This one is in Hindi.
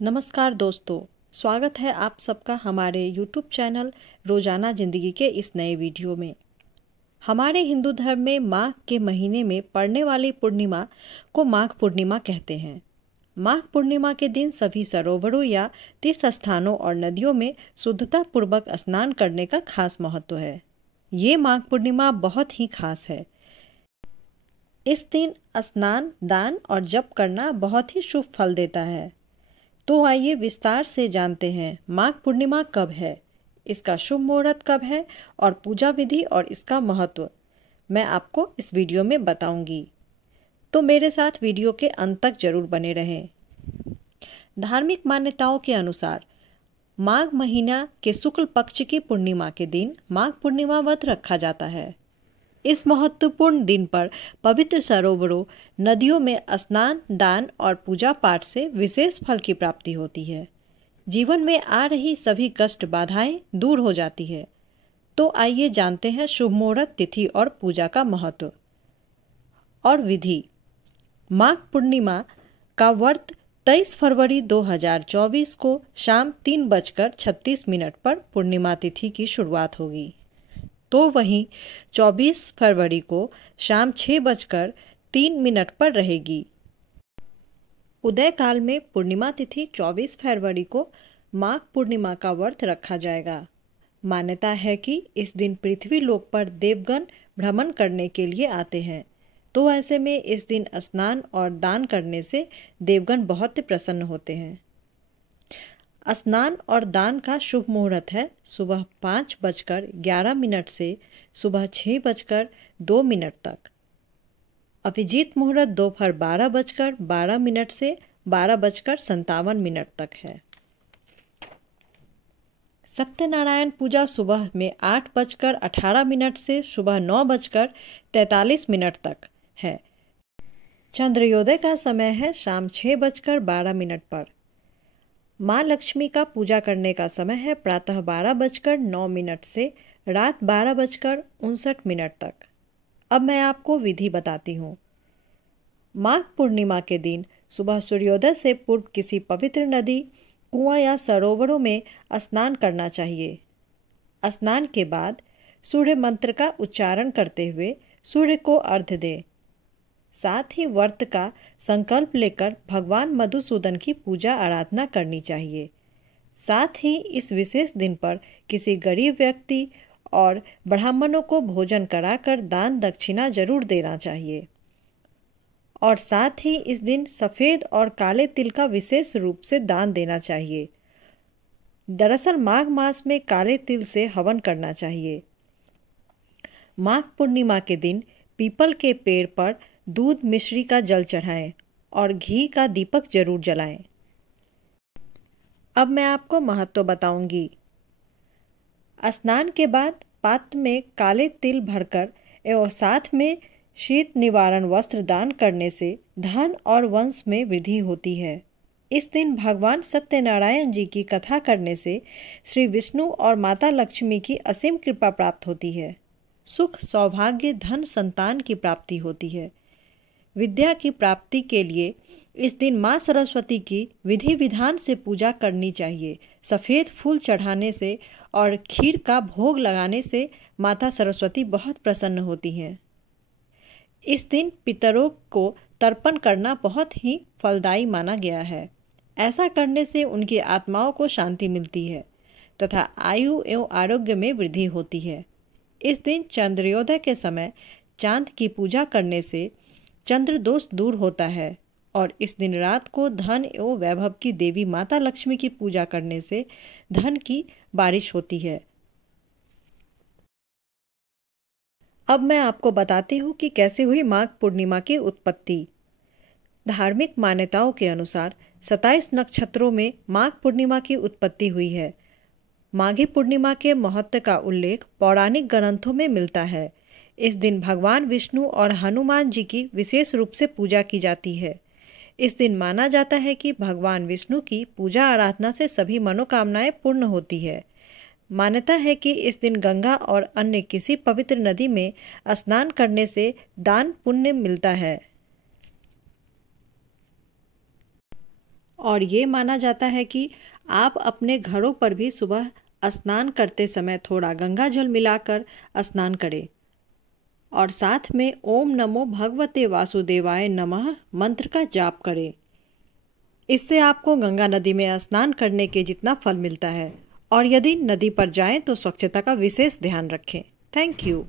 नमस्कार दोस्तों, स्वागत है आप सबका हमारे YouTube चैनल रोजाना ज़िंदगी के इस नए वीडियो में। हमारे हिंदू धर्म में माघ के महीने में पड़ने वाली पूर्णिमा को माघ पूर्णिमा कहते हैं। माघ पूर्णिमा के दिन सभी सरोवरों या तीर्थ स्थानों और नदियों में शुद्धता पूर्वक स्नान करने का खास महत्व है। ये माघ पूर्णिमा बहुत ही खास है। इस दिन स्नान, दान और जप करना बहुत ही शुभ फल देता है। तो आइए विस्तार से जानते हैं माघ पूर्णिमा कब है, इसका शुभ मुहूर्त कब है और पूजा विधि और इसका महत्व मैं आपको इस वीडियो में बताऊंगी। तो मेरे साथ वीडियो के अंत तक जरूर बने रहें। धार्मिक मान्यताओं के अनुसार माघ महीना के शुक्ल पक्ष की पूर्णिमा के दिन माघ पूर्णिमा व्रत रखा जाता है। इस महत्वपूर्ण दिन पर पवित्र सरोवरों, नदियों में स्नान, दान और पूजा पाठ से विशेष फल की प्राप्ति होती है। जीवन में आ रही सभी कष्ट बाधाएं दूर हो जाती है। तो आइए जानते हैं शुभ मुहूर्त, तिथि और पूजा का महत्व और विधि। माघ पूर्णिमा का व्रत 23 फरवरी 2024 को शाम 3:36 पर पूर्णिमा तिथि की शुरुआत होगी। तो वहीं 24 फरवरी को शाम 6:03 पर रहेगी। उदय काल में पूर्णिमा तिथि 24 फरवरी को माघ पूर्णिमा का व्रत रखा जाएगा। मान्यता है कि इस दिन पृथ्वी लोक पर देवगण भ्रमण करने के लिए आते हैं। तो ऐसे में इस दिन स्नान और दान करने से देवगण बहुत प्रसन्न होते हैं। स्नान और दान का शुभ मुहूर्त है सुबह 5:11 से सुबह 6:02 तक। अभिजीत मुहूर्त दोपहर 12:12 से 12:57 तक है। सत्यनारायण पूजा सुबह में 8:18 से सुबह 9:43 तक है। चंद्रोदय का समय है शाम 6:12 पर। माँ लक्ष्मी का पूजा करने का समय है प्रातः 12:09 से रात 12:59 तक। अब मैं आपको विधि बताती हूँ। माघ पूर्णिमा के दिन सुबह सूर्योदय से पूर्व किसी पवित्र नदी, कुआं या सरोवरों में स्नान करना चाहिए। स्नान के बाद सूर्य मंत्र का उच्चारण करते हुए सूर्य को अर्घ्य दें। साथ ही व्रत का संकल्प लेकर भगवान मधुसूदन की पूजा आराधना करनी चाहिए। साथ ही इस विशेष दिन पर किसी गरीब व्यक्ति और ब्राह्मणों को भोजन कराकर दान दक्षिणा जरूर देना चाहिए। और साथ ही इस दिन सफ़ेद और काले तिल का विशेष रूप से दान देना चाहिए। दरअसल माघ मास में काले तिल से हवन करना चाहिए। माघ पूर्णिमा के दिन पीपल के पेड़ पर दूध मिश्री का जल चढ़ाएं और घी का दीपक जरूर जलाएं। अब मैं आपको महत्व बताऊंगी। स्नान के बाद पात्र में काले तिल भरकर एवं साथ में शीत निवारण वस्त्र दान करने से धन और वंश में वृद्धि होती है। इस दिन भगवान सत्यनारायण जी की कथा करने से श्री विष्णु और माता लक्ष्मी की असीम कृपा प्राप्त होती है। सुख, सौभाग्य, धन, संतान की प्राप्ति होती है। विद्या की प्राप्ति के लिए इस दिन माँ सरस्वती की विधि विधान से पूजा करनी चाहिए। सफ़ेद फूल चढ़ाने से और खीर का भोग लगाने से माता सरस्वती बहुत प्रसन्न होती हैं। इस दिन पितरों को तर्पण करना बहुत ही फलदायी माना गया है। ऐसा करने से उनकी आत्माओं को शांति मिलती है तथा आयु एवं आरोग्य में वृद्धि होती है। इस दिन चंद्रोदय के समय चांद की पूजा करने से चंद्र दोष दूर होता है और इस दिन रात को धन एवं वैभव की देवी माता लक्ष्मी की पूजा करने से धन की बारिश होती है। अब मैं आपको बताती हूँ कि कैसे हुई माघ पूर्णिमा की उत्पत्ति। धार्मिक मान्यताओं के अनुसार 27 नक्षत्रों में माघ पूर्णिमा की उत्पत्ति हुई है। माघी पूर्णिमा के महत्व का उल्लेख पौराणिक ग्रंथों में मिलता है। इस दिन भगवान विष्णु और हनुमान जी की विशेष रूप से पूजा की जाती है। इस दिन माना जाता है कि भगवान विष्णु की पूजा आराधना से सभी मनोकामनाएं पूर्ण होती है। मान्यता है कि इस दिन गंगा और अन्य किसी पवित्र नदी में स्नान करने से दान पुण्य मिलता है और ये माना जाता है कि आप अपने घरों पर भी सुबह स्नान करते समय थोड़ा गंगा जल मिलाकर स्नान करें और साथ में ओम नमो भगवते वासुदेवाय नमः मंत्र का जाप करें। इससे आपको गंगा नदी में स्नान करने के जितना फल मिलता है। और यदि नदी पर जाएं तो स्वच्छता का विशेष ध्यान रखें। Thank you.